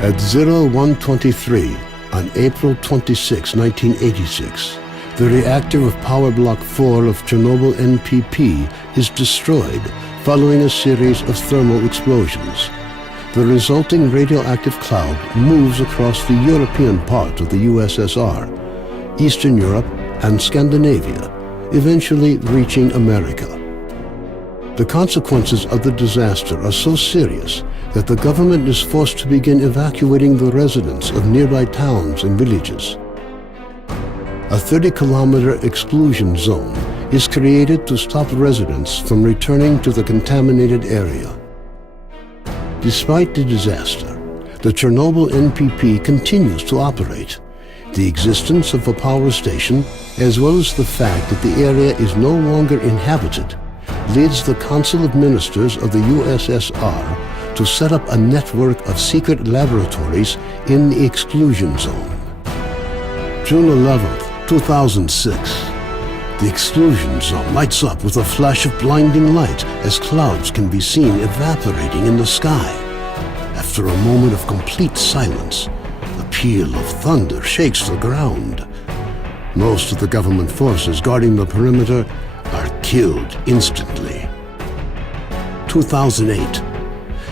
At 0123 on April 26, 1986, the reactor of Power Block 4 of Chernobyl NPP is destroyed following a series of thermal explosions. The resulting radioactive cloud moves across the European part of the USSR, Eastern Europe, and Scandinavia, eventually reaching America. The consequences of the disaster are so serious that the government is forced to begin evacuating the residents of nearby towns and villages. A 30-kilometer exclusion zone is created to stop residents from returning to the contaminated area. Despite the disaster, the Chernobyl NPP continues to operate. The existence of a power station, as well as the fact that the area is no longer inhabited, leads the Council of Ministers of the USSR to set up a network of secret laboratories in the exclusion zone. June 11, 2006. The exclusion zone lights up with a flash of blinding light as clouds can be seen evaporating in the sky. After a moment of complete silence, a peal of thunder shakes the ground. Most of the government forces guarding the perimeter are killed instantly. 2008.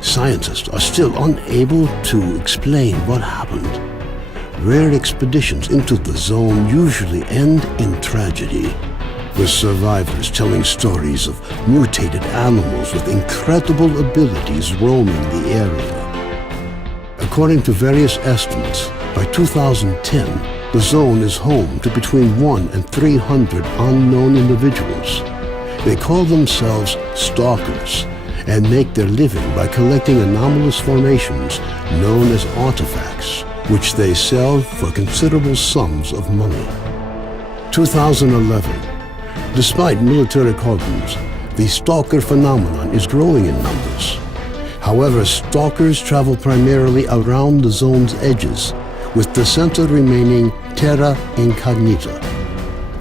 Scientists are still unable to explain what happened. Rare expeditions into the zone usually end in tragedy, with survivors telling stories of mutated animals with incredible abilities roaming the area. According to various estimates, by 2010, the zone is home to between 1 and 300 unknown individuals. They call themselves STALKERs and make their living by collecting anomalous formations known as artifacts, which they sell for considerable sums of money. 2011. Despite military cordons, the stalker phenomenon is growing in numbers. However, stalkers travel primarily around the zone's edges, with the center remaining terra incognita.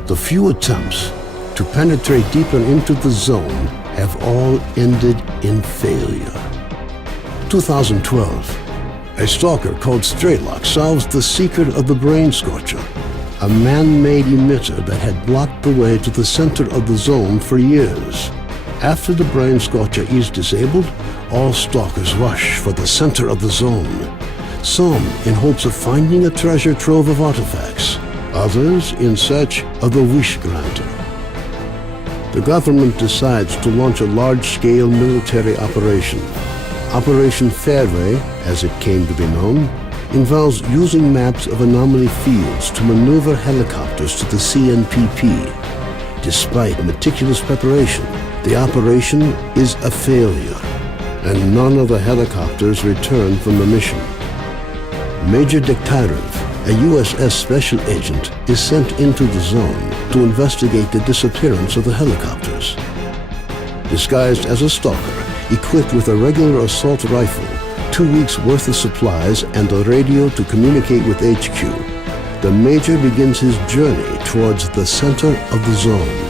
The few attempts to penetrate deeper into the zone have all ended in failure. 2012. A stalker called Strelok solves the secret of the Brain Scorcher, a man-made emitter that had blocked the way to the center of the zone for years. After the Brain Scorcher is disabled, all stalkers rush for the center of the zone. Some in hopes of finding a treasure trove of artifacts, others in search of the Wish Granter. The government decides to launch a large-scale military operation. Operation Fairway, as it came to be known, involves using maps of anomaly fields to maneuver helicopters to the CNPP. Despite meticulous preparation, the operation is a failure, and none of the helicopters return from the mission. Major Dektarov, a USS special agent, is sent into the zone to investigate the disappearance of the helicopters. Disguised as a stalker, equipped with a regular assault rifle, 2 weeks' worth of supplies, and a radio to communicate with HQ, the Major begins his journey towards the center of the zone.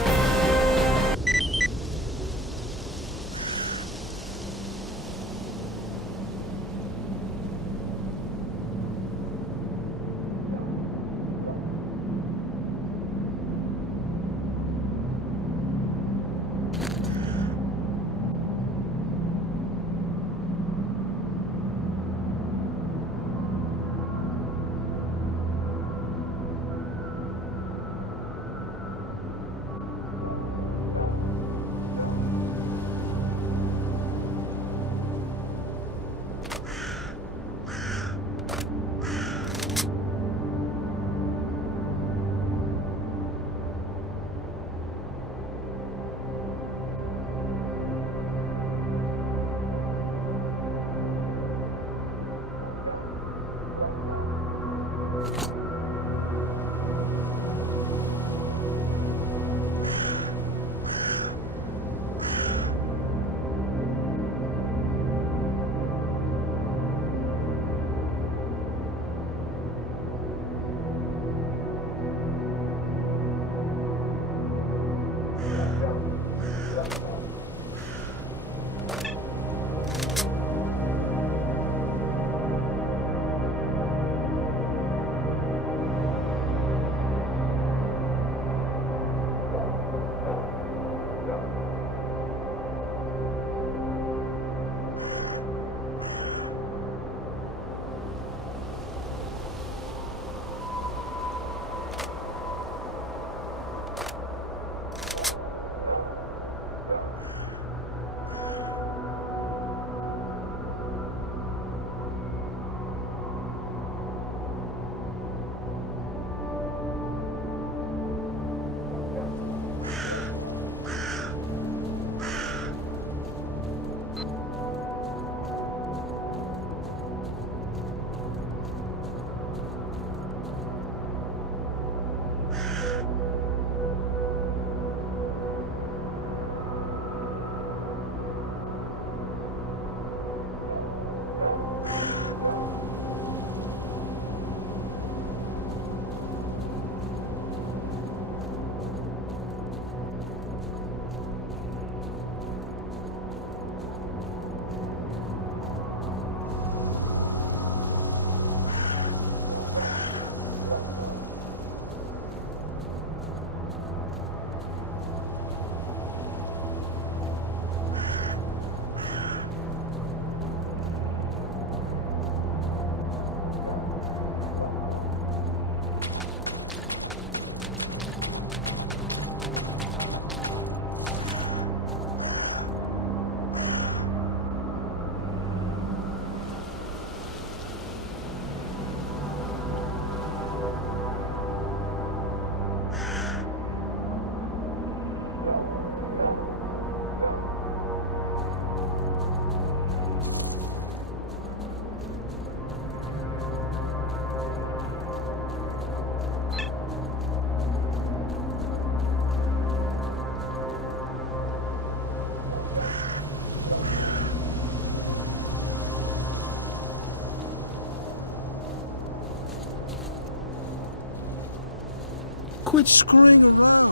quit screwing around.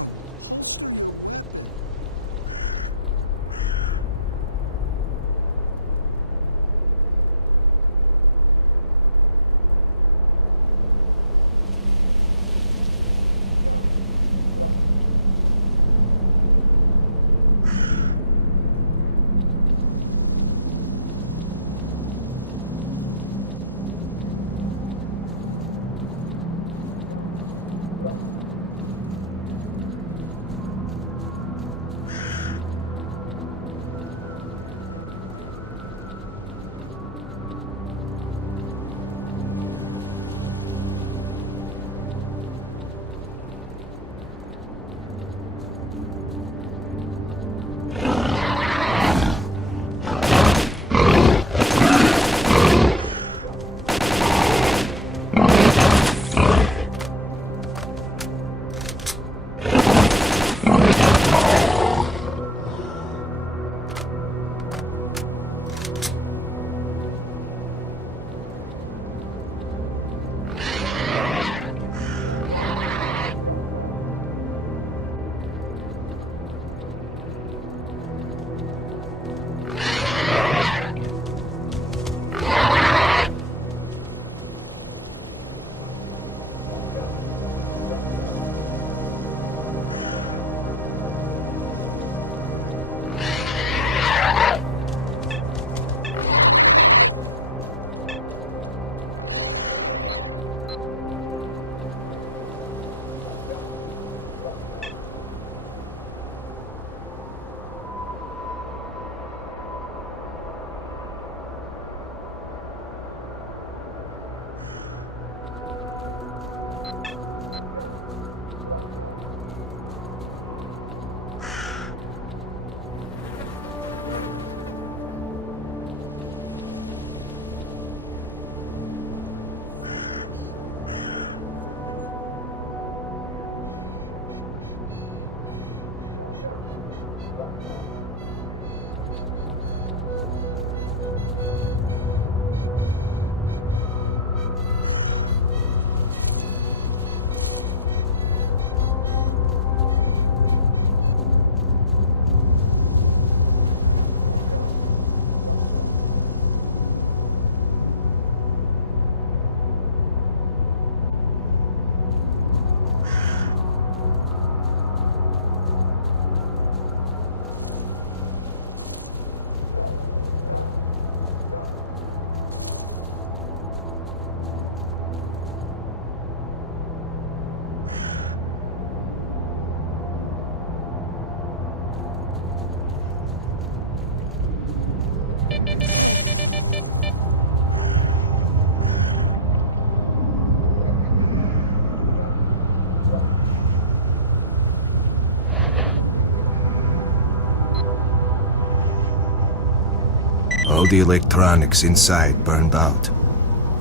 All the electronics inside burned out.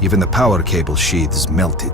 Even the power cable sheaths melted.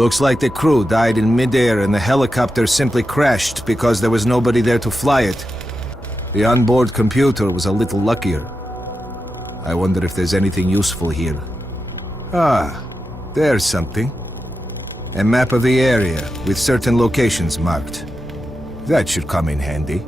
Looks like the crew died in midair and the helicopter simply crashed because there was nobody there to fly it. The onboard computer was a little luckier. I wonder if there's anything useful here. Ah, there's something. A map of the area with certain locations marked. That should come in handy.